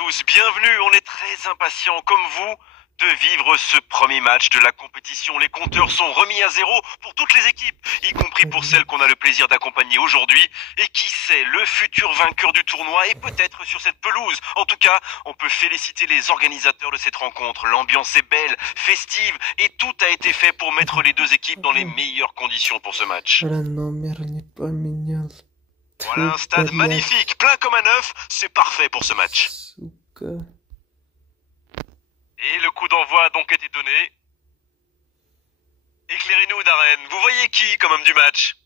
tous, bienvenue, on est très impatients comme vous de vivre ce premier match de la compétition. Les compteurs sont remis à zéro pour toutes les équipes, y compris pour celles qu'on a le plaisir d'accompagner aujourd'hui. Et qui sait, le futur vainqueur du tournoi est peut-être sur cette pelouse. En tout cas, on peut féliciter les organisateurs de cette rencontre. L'ambiance est belle, festive, et tout a été fait pour mettre les deux équipes dans les meilleures conditions pour ce match. Номер не поменял. Voilà un stade magnifique, plein comme un œuf, c'est parfait pour ce match. Сука. Et le coup d'envoi a donc été donné. Éclairez-nous, Darren, vous voyez qui comme homme du match?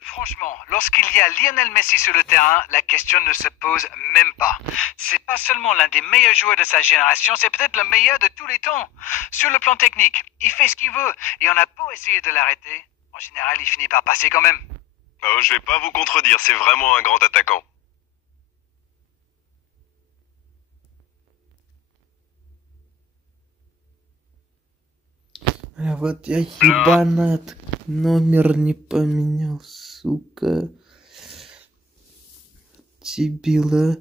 Franchement, lorsqu'il y a Lionel Messi sur le terrain, la question ne se pose même pas. C'est pas seulement l'un des meilleurs joueurs de sa génération, c'est peut-être le meilleur de tous les temps. Sur le plan technique, il fait ce qu'il veut, et on a beau essayer de l'arrêter, en général, il finit par passer quand même. Oh, je vais pas vous contredire, c'est vraiment un grand attaquant. А вот я ебанат. Номер не поменял, сука. Дебила.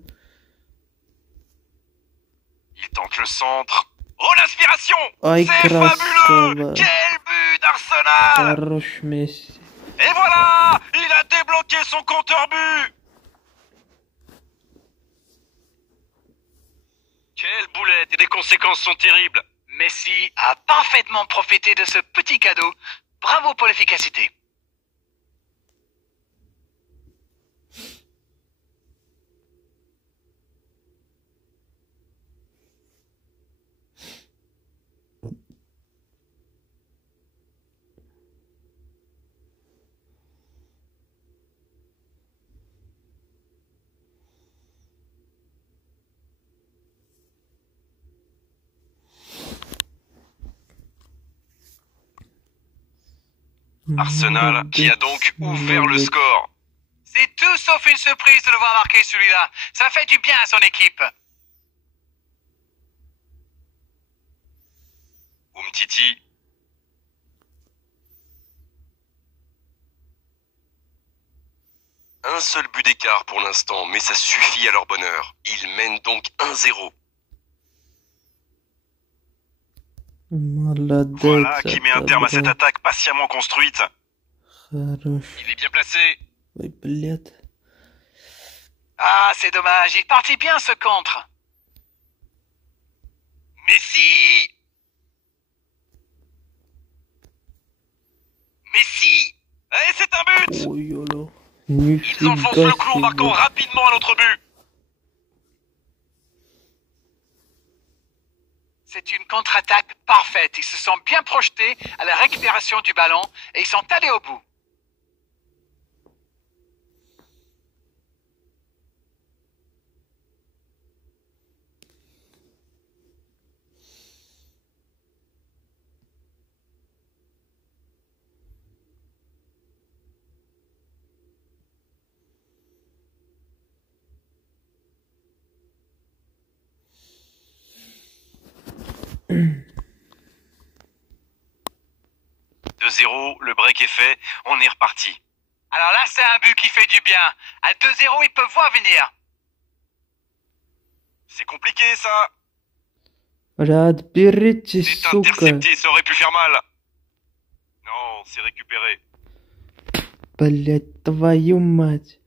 Il tente le centre. Oh, l'inspiration! Ай, C'est красава. fabuleux! Quel but d'Arsenal! Хорош Месси. Et voilà! Il a débloqué son compteur but! Quelle boulette! Et les conséquences sont terribles. Messi a parfaitement profité de ce petit cadeau. Bravo pour l'efficacité. Arsenal qui a donc ouvert le score. C'est tout sauf une surprise de le voir marquer celui-là. Ça fait du bien à son équipe. Umtiti. Un seul but d'écart pour l'instant, mais ça suffit à leur bonheur. Ils mènent donc 1-0. Молодец. Voilà qui met un terme à cette брат. attaque patiemment construite. Хорош. Il est bien placé. Ой, блядь. Ah, c'est dommage. Il partit bien ce contre. Messi! Messi! Eh, c'est un but! Ой, ёло. Ils enfoncent le clou en marquant Нифига. rapidement un autre but. C'est une contre-attaque parfaite. Ils se sont bien projetés à la récupération du ballon et ils sont allés au bout. De 0, le break est fait, on est reparti. Alors là, c'est un but qui fait du bien. À 2-0, ils peuvent voir venir. C'est compliqué ça. Разберитесь, C'est сука. intercepté, ça aurait pu faire mal. Non, c'est récupéré. Блять, твою мать.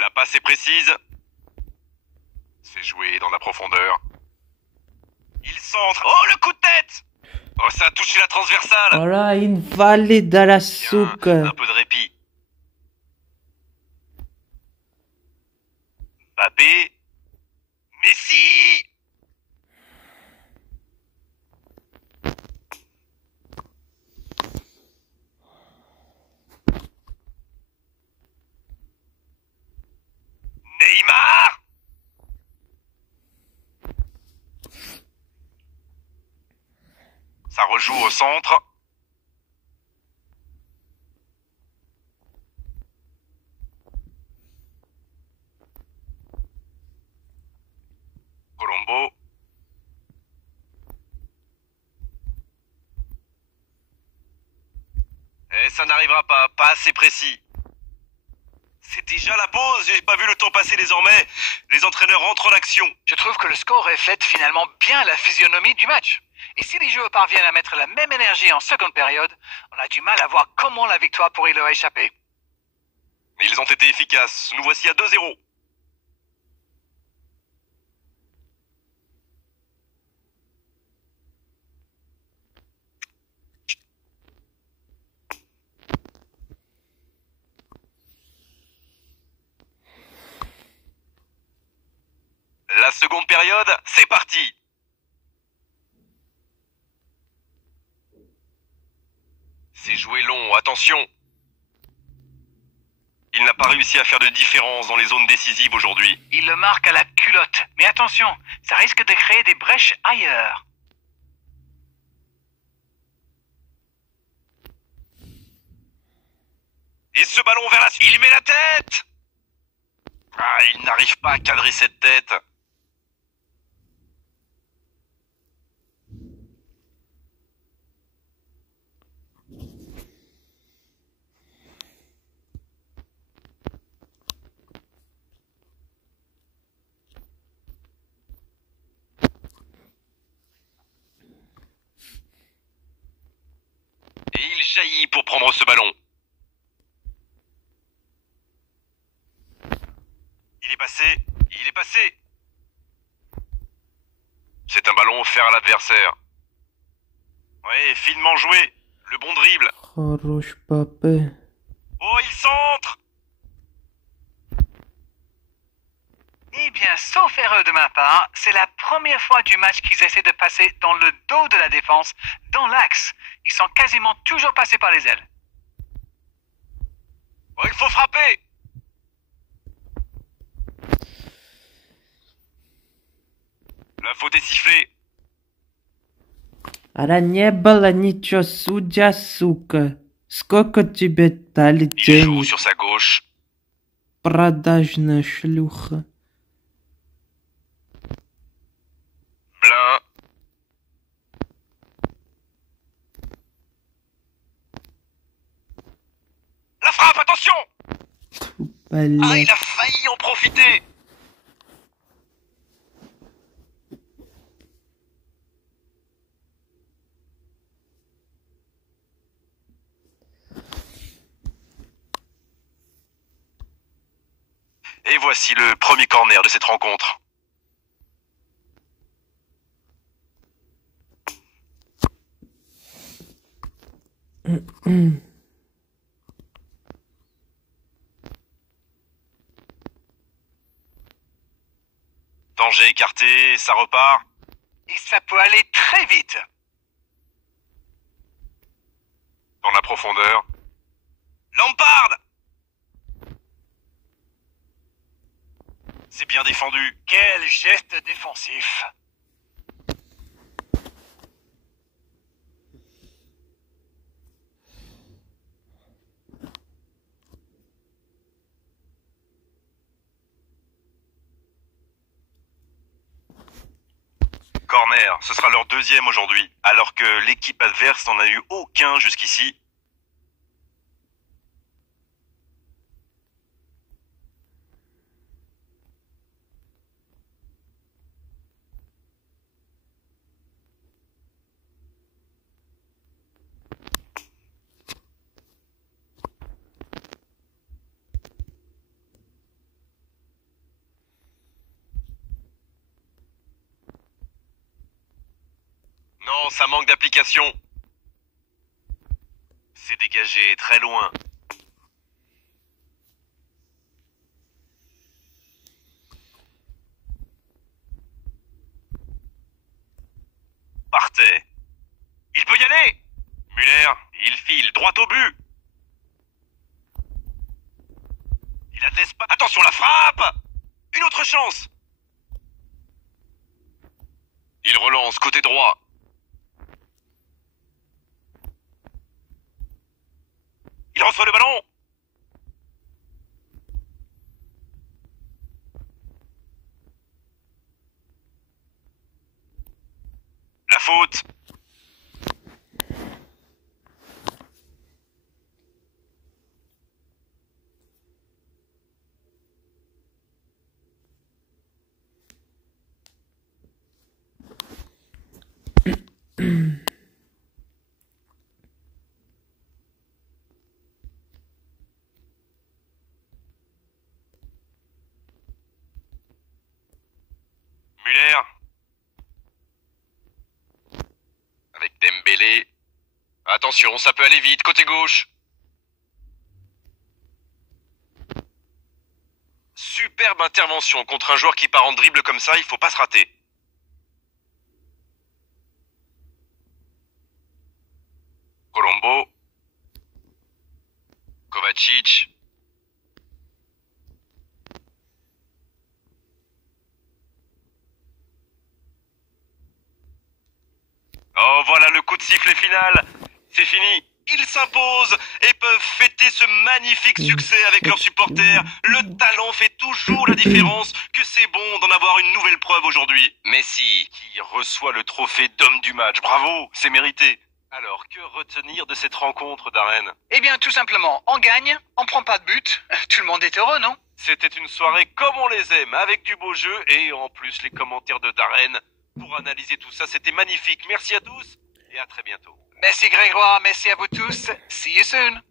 La passe est précise. C'est joué dans la profondeur. Il centre. Oh, le coup de tête! Oh, ça a touché la transversale. Ора инвалида, Tiens, сука. un peu de répit. Mbappé. Messi! Neymar! Ça rejoue au centre. Colombo. Et ça n'arrivera pas, pas assez précis. C'est C'est déjà la pause, j'ai pas vu le temps passer désormais. Les entraîneurs entrent en action. Je trouve que le score reflète finalement bien la physionomie du match. Et si les joueurs parviennent à mettre la même énergie en seconde période, on a du mal à voir comment la victoire pourrait leur échapper. Ils ont été efficaces. Nous voici à 2-0. La seconde période, c'est parti. C'est joué long, attention. Il n'a pas réussi à faire de différence dans les zones décisives aujourd'hui. Il le marque à la culotte. Mais attention, ça risque de créer des brèches ailleurs. Et ce ballon vers la... Il met la tête. Ah, il n'arrive pas à cadrer cette tête. Et il jaillit pour prendre ce ballon. Il est passé. Il est passé. C'est un ballon offert à l'adversaire. Ouais, finement joué. Le bon dribble. Хорош, папе. Oh, il centre. Eh bien, sauf erreur de ma part, c'est la première fois du match qu'ils essaient de passer dans le dos de la défense, dans l'axe. Ils sont quasiment toujours passés par les ailes. Oh, il faut frapper. La faute est sifflée. Ара не было ничего, судья, сука. Сколько тебе дали Il joue денег, sur sa gauche. продажная шлюха? Blin. La frappe, attention. Ah, Блядь. il a failli en profiter. Et voici le premier corner de cette rencontre. Danger écarté, ça repart. Et ça peut aller très vite. Dans la profondeur. Lampard. C'est bien défendu. Quel geste défensif. Corner, ce sera leur deuxième aujourd'hui, alors que l'équipe adverse n'en a eu aucun jusqu'ici. Non, ça manque d'application. C'est dégagé très loin. Partez. Il peut y aller. Müller, il file droit au but. Il a de l'espace. Attention, la frappe. Une autre chance. Il relance côté droit. Il reçoit le ballon. La faute. Muller. Avec Dembélé. Attention, ça peut aller vite, côté gauche. Superbe intervention contre un joueur qui part en dribble comme ça, il faut pas se rater. Colombo. Kovacic. Oh, voilà le coup de sifflet final. C'est fini. Ils s'imposent et peuvent fêter ce magnifique succès avec leurs supporters. Le talent fait toujours la différence. Que c'est bon d'en avoir une nouvelle preuve aujourd'hui. Messi qui reçoit le trophée d'homme du match. Bravo, c'est mérité. Alors, que retenir de cette rencontre, Darren? Eh bien, tout simplement, on gagne, on prend pas de but. Tout le monde est heureux, non? C'était une soirée comme on les aime, avec du beau jeu et en plus les commentaires de Darren. Pour analyser tout ça, c'était magnifique. Merci à tous et à très bientôt. Merci Grégoire, merci à vous tous. See you soon.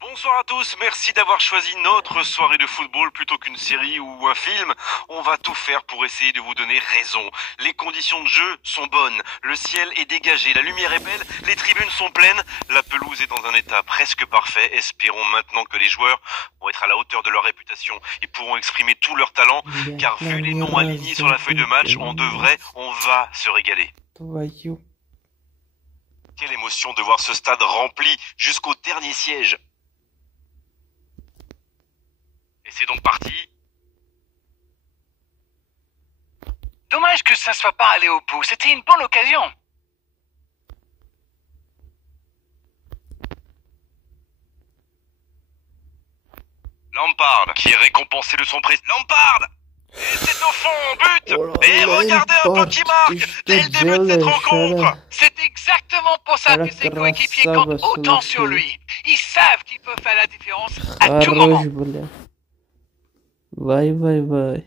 Bonsoir à tous, merci d'avoir choisi notre soirée de football plutôt qu'une série ou un film. On va tout faire pour essayer de vous donner raison. Les conditions de jeu sont bonnes, le ciel est dégagé, la lumière est belle, les tribunes sont pleines, la pelouse est dans un état presque parfait. Espérons maintenant que les joueurs vont être à la hauteur de leur réputation et pourront exprimer tout leur talent, car vu les noms alignés sur la feuille de match, on va se régaler. Твою. Quelle émotion de voir ce stade rempli jusqu'au dernier siège. Et c'est donc parti. Dommage que ça ne soit pas allé au bout. C'était une bonne occasion. Lampard, qui est récompensé de son prix. Lampard! Et c'est au fond, but! Oh là Et là, regardez un peu qui Lampard, marque! что Dès le début de cette делаешь, rencontre! Ара? C'est exactement pour ça que ses coéquipiers Красава, comptent autant sur слушай. lui. Ils savent qu'il peut faire la différence à tout moment. Хорош, бля. Вай.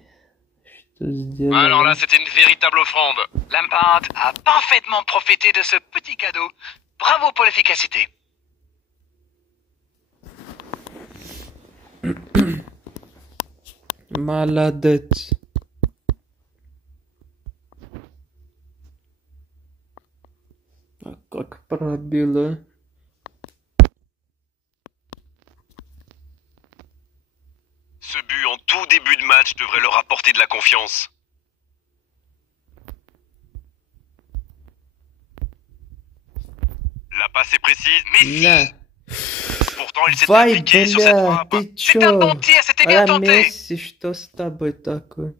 Что сделал? Alors là, c'était une véritable offrande. Lampard a parfaitement profité de ce petit cadeau. Bravo pour l'efficacité. Молодец. А как пробила? Ce but en tout début de match devrait leur apporter de la confiance. La passe est précise, Messi! На. Pourtant, il s'est Вай, impliqué sur cette бля, frappe. ты C'est un bon чё? tir, c'était bien Ара, tenté. Месси, что с тобой такое?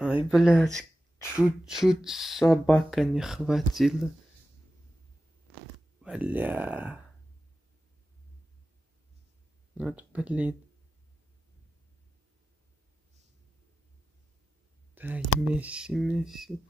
Ай, блядь, чуть-чуть собака не хватило. Бля. Вот, блин. Дай, Месси.